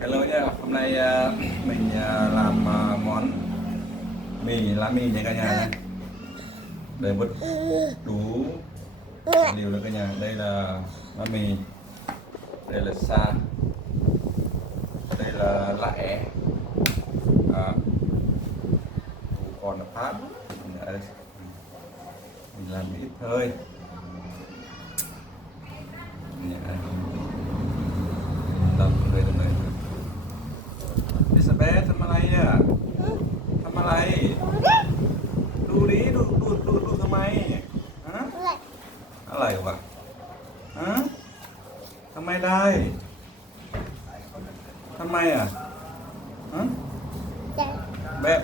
Hello nha, hôm nay mình làm món mì lá mì nha cả nhà này. Để vứt đủ liều được cả nhà. Đây là lá mì, đây là sa, đây là lẻ, còn là phát. Mình làm ít thôi. LàmเลยตรงไหนElizabeth ทำอะไรอ่ะทำอะไรดูดิดูทำไมฮะอะไรวะฮะทำไมได้ทำไมอ่ะฮะแบบ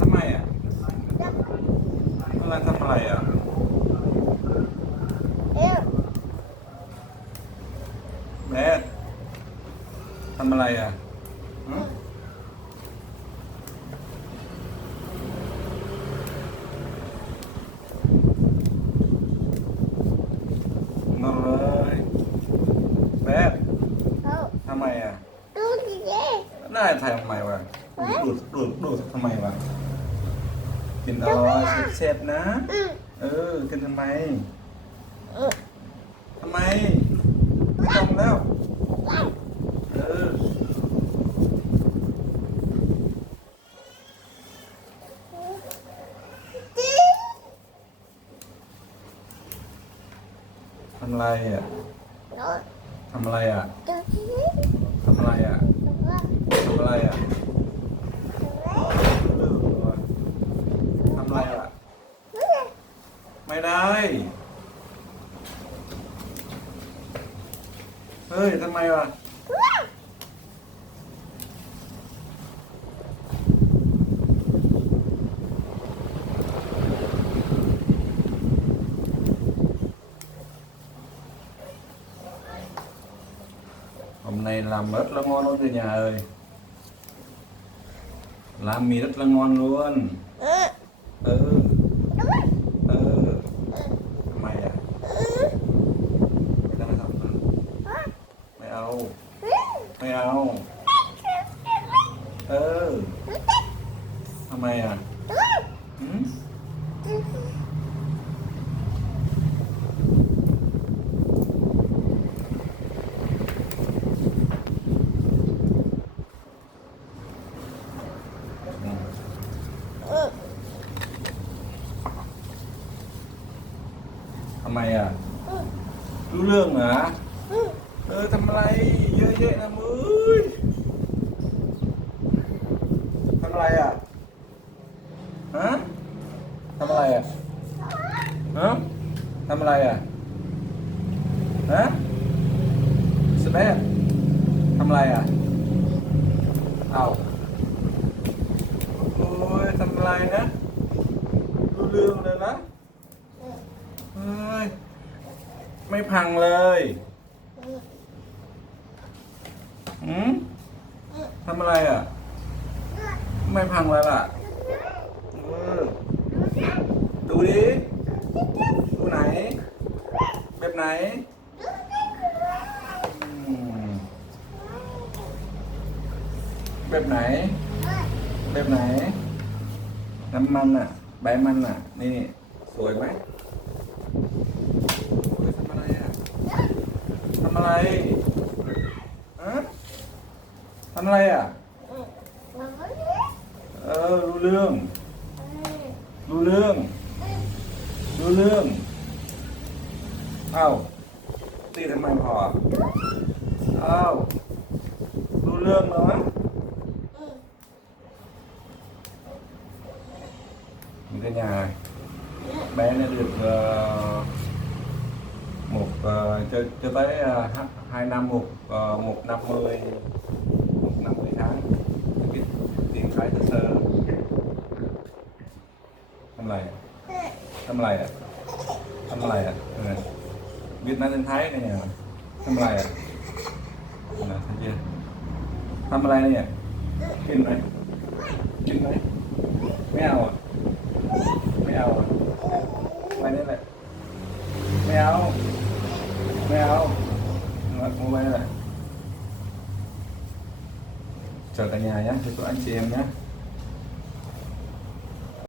ทำไมอ่ะอะไรทำอะไรอ่ะแบบทำอะไรอ่ะฮะนอนเลยแบบทำไมอ่ะได้ถ่ายทำไมวะดูทำไมวะกินอร่อยเสร็จนะกินทำไมทำไมไม่ต้องแล้วทำอะไรอ่ะทำอะไรอ่ะทำอะไรอ่ะทำอะไรอ่ะทำอะไรอ่ะไม่ได้เฮ้ยทำไมวะhôm nay làm rất là ngon luôn cả nhà ơi, làm mì rất là ngon luôn.ทำไมอ่ะไม่ได้ทำไม่เอาไม่เอาทำไมอ่ะหืมทำไมอ่ะรู้เรื่องเหรอทำอะไรเยอะแยะนะมึงทำอะไรอ่ะฮะทำอะไรอ่ะฮะทำอะไรอ่ะฮะสเปซทำอะไรอ่ะเอาโอ้ยทำอะไรนะรู้เรื่องเลยนะเฮ้ยไม่พังเลยทำอะไรอ่ะไม่พังแล้วล่ะดูดิดูไหนแบบไหนแบบไหนแบบไหนน้ำมันอ่ะใบมันอ่ะนี่สวยไหมทำอะไรอ่ะทำอะไรทำอะไรอ่ะรู้เรื่องรู้เรื่องรู้เรื่องเอ้าตีทำไมพอเอ้ารู้เรื่องเนาะmình cái nhà bé này được một cho tới 2 năm một 50 tháng cái tiền khái sơ sơทำไรทำไรอ่ะทำอะไรอ่ะViệt Nam tên Thái này nhỉทำไรอ่ะthấy chưaทำอะไรเนี่ยกินไหมกินไหมไม่เอาอ่ะไม่เอาอ่ะไปนี่แหละไม่เอาไม่เอาโมไปนี่แหละ chào cả nhà nhé, chúc anh chị em nhé.